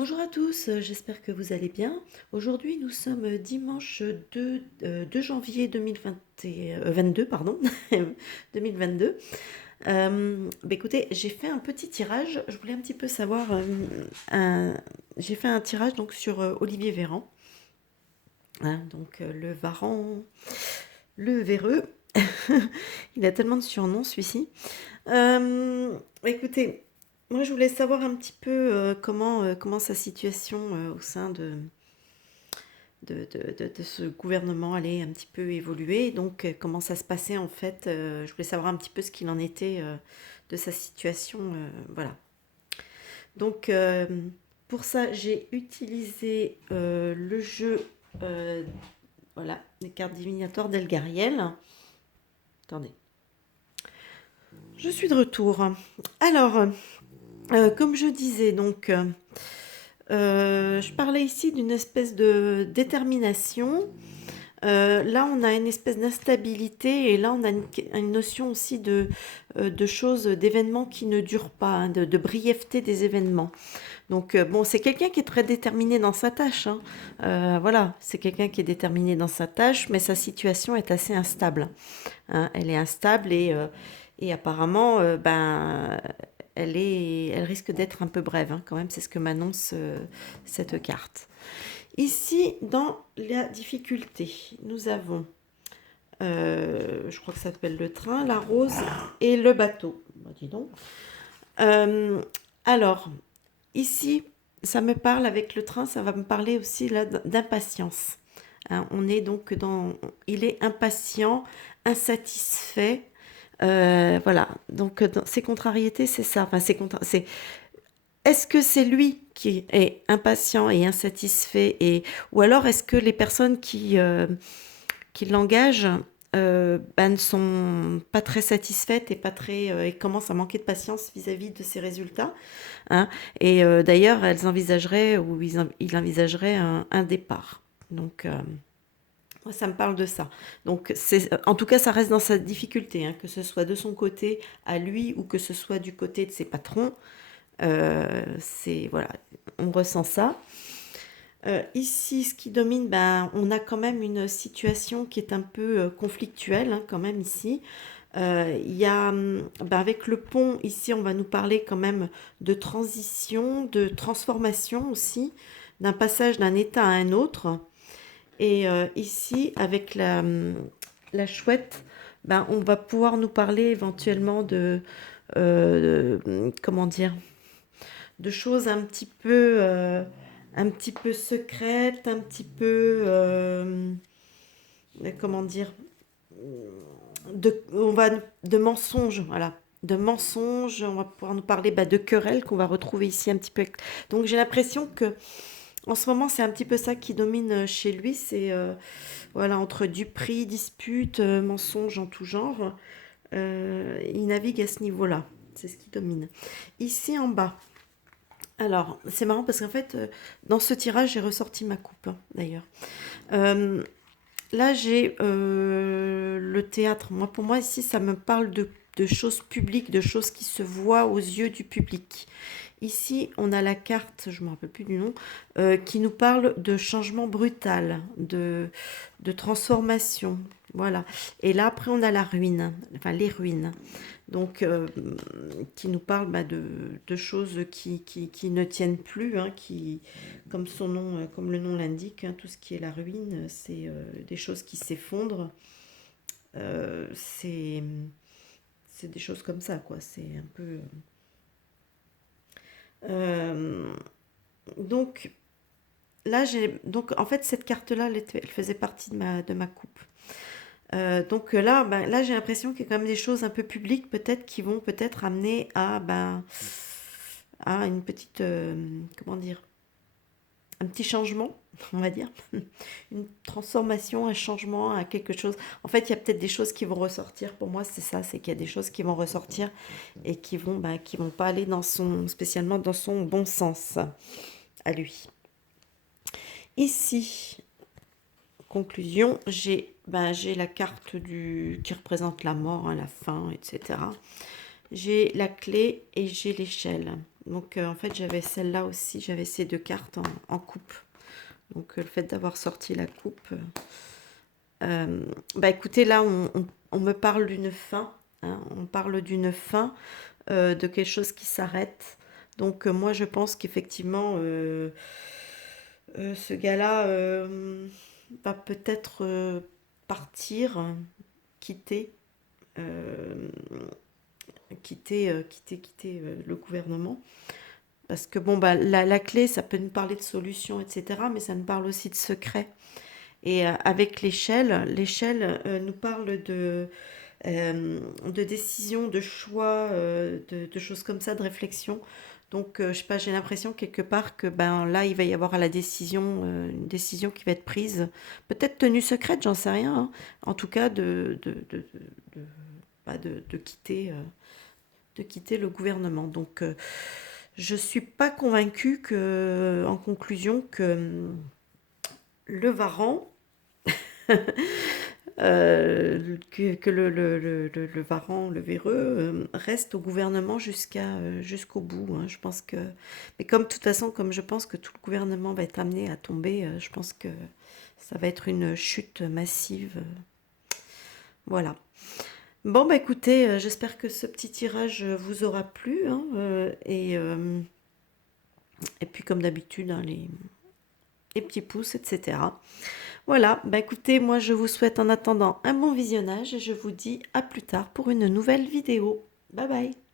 Bonjour à tous, j'espère que vous allez bien. Aujourd'hui, nous sommes dimanche 2 janvier 2022, pardon, 2022. Écoutez, j'ai fait un petit tirage. Je voulais un petit peu savoir. J'ai fait un tirage donc sur Olivier Véran, hein, donc le Varan, le véreux. Il a tellement de surnoms celui-ci. Écoutez, moi je voulais savoir un petit peu comment sa situation au sein de ce gouvernement allait un petit peu évoluer. Donc comment ça se passait en fait. Je voulais savoir un petit peu ce qu'il en était de sa situation. Voilà. Donc pour ça, j'ai utilisé le jeu, voilà, les cartes divinatoires d'Elgariel. Attendez. Je suis de retour. Alors, comme je disais, donc, je parlais ici d'une espèce de détermination. Là, on a une espèce d'instabilité et là, on a une notion aussi de choses, d'événements qui ne durent pas, hein, de brièveté des événements. Donc, bon, c'est quelqu'un qui est très déterminé dans sa tâche, hein. Voilà, c'est quelqu'un qui est déterminé dans sa tâche, mais sa situation est assez instable, hein. Elle est instable et apparemment, elle risque d'être un peu brève, hein, quand même. C'est ce que m'annonce cette carte. Ici, dans la difficulté, nous avons, je crois que ça s'appelle le train, la rose et le bateau. Bah, dis donc. Euh, alors, ici, ça me parle avec le train, ça va me parler aussi là d'impatience. Hein, on est donc dans, il est impatient, insatisfait. Voilà, donc dans ces contrariétés, c'est ça. Enfin, c'est est-ce que c'est lui qui est impatient et insatisfait ou alors est-ce que les personnes qui l'engagent ne sont pas très satisfaites et pas très et commencent à manquer de patience vis-à-vis de ces résultats, hein. Et d'ailleurs, elles envisageraient ou il envisagerait un départ. Donc, moi, ça me parle de ça. Donc, en tout cas, ça reste dans sa difficulté, hein, que ce soit de son côté à lui ou que ce soit du côté de ses patrons. C'est voilà, on ressent ça. Ici, ce qui domine, on a quand même une situation qui est un peu conflictuelle, hein, quand même ici. Il y a, avec le pont, ici, on va nous parler quand même de transition, de transformation aussi, d'un passage d'un état à un autre. Et ici, avec la chouette, on va pouvoir nous parler éventuellement comment dire, de choses un petit peu secrètes, un petit peu, comment dire, de mensonges, voilà. De mensonges, on va pouvoir nous parler de querelles qu'on va retrouver ici un petit peu. Donc j'ai l'impression que en ce moment c'est un petit peu ça qui domine chez lui, c'est voilà, entre duperie, dispute, mensonges en tout genre. Il navigue à ce niveau-là, c'est ce qui domine. Ici en bas, alors, c'est marrant parce qu'en fait, dans ce tirage, j'ai ressorti ma coupe, hein, d'ailleurs. Euh, Là, j'ai le théâtre. Moi, pour moi, ici, ça me parle de choses publiques, de choses qui se voient aux yeux du public. Ici, on a la carte, je ne me rappelle plus du nom, qui nous parle de changement brutal, de transformation. Voilà. Et là, après, on a la ruine, enfin les ruines. Donc, qui nous parle de choses qui ne tiennent plus, hein, comme son nom, comme le nom l'indique, hein, tout ce qui est la ruine, c'est des choses qui s'effondrent. Euh, c'est c'est des choses comme ça, quoi. C'est un peu. Euh, donc là, donc en fait cette carte-là, elle faisait partie de ma coupe. Donc là, là j'ai l'impression qu'il y a quand même des choses un peu publiques peut-être qui vont peut-être amener à une petite, comment dire, un petit changement, on va dire, une transformation, un changement, à quelque chose. En fait, il y a peut-être des choses qui vont ressortir. Pour moi, c'est ça, c'est qu'il y a des choses qui vont ressortir et qui vont pas aller spécialement dans son bon sens à lui. Ici, conclusion, j'ai la carte qui représente la mort, hein, la fin, etc. J'ai la clé et j'ai l'échelle. Donc, en fait, j'avais celle-là aussi. J'avais ces deux cartes en coupe. Donc, le fait d'avoir sorti la coupe... bah écoutez, là, on me parle d'une fin. Hein, on parle d'une fin, de quelque chose qui s'arrête. Donc, moi, je pense qu'effectivement, ce gars-là va peut-être partir, quitter, euh, quitter le gouvernement. Parce que bon, bah, la clé, ça peut nous parler de solutions, etc. Mais ça nous parle aussi de secrets. Et avec l'échelle nous parle de décisions, de choix, de choses comme ça, de réflexion. Donc, je sais pas, j'ai l'impression quelque part que ben là, il va y avoir à la décision, une décision qui va être prise, peut-être tenue secrète, j'en sais rien. Hein. En tout cas, de, bah, de quitter le gouvernement. Donc, je suis pas convaincue que, en conclusion, que le Varan que le Varan, le véreux, reste au gouvernement jusqu'au bout. Hein. Je pense que, mais comme de toute façon, comme je pense que tout le gouvernement va être amené à tomber, je pense que ça va être une chute massive. Voilà. Bon, bah écoutez, j'espère que ce petit tirage vous aura plu. Hein, et puis, comme d'habitude, hein, les petits pouces, etc. Voilà, bah écoutez, moi je vous souhaite en attendant un bon visionnage et je vous dis à plus tard pour une nouvelle vidéo. Bye bye.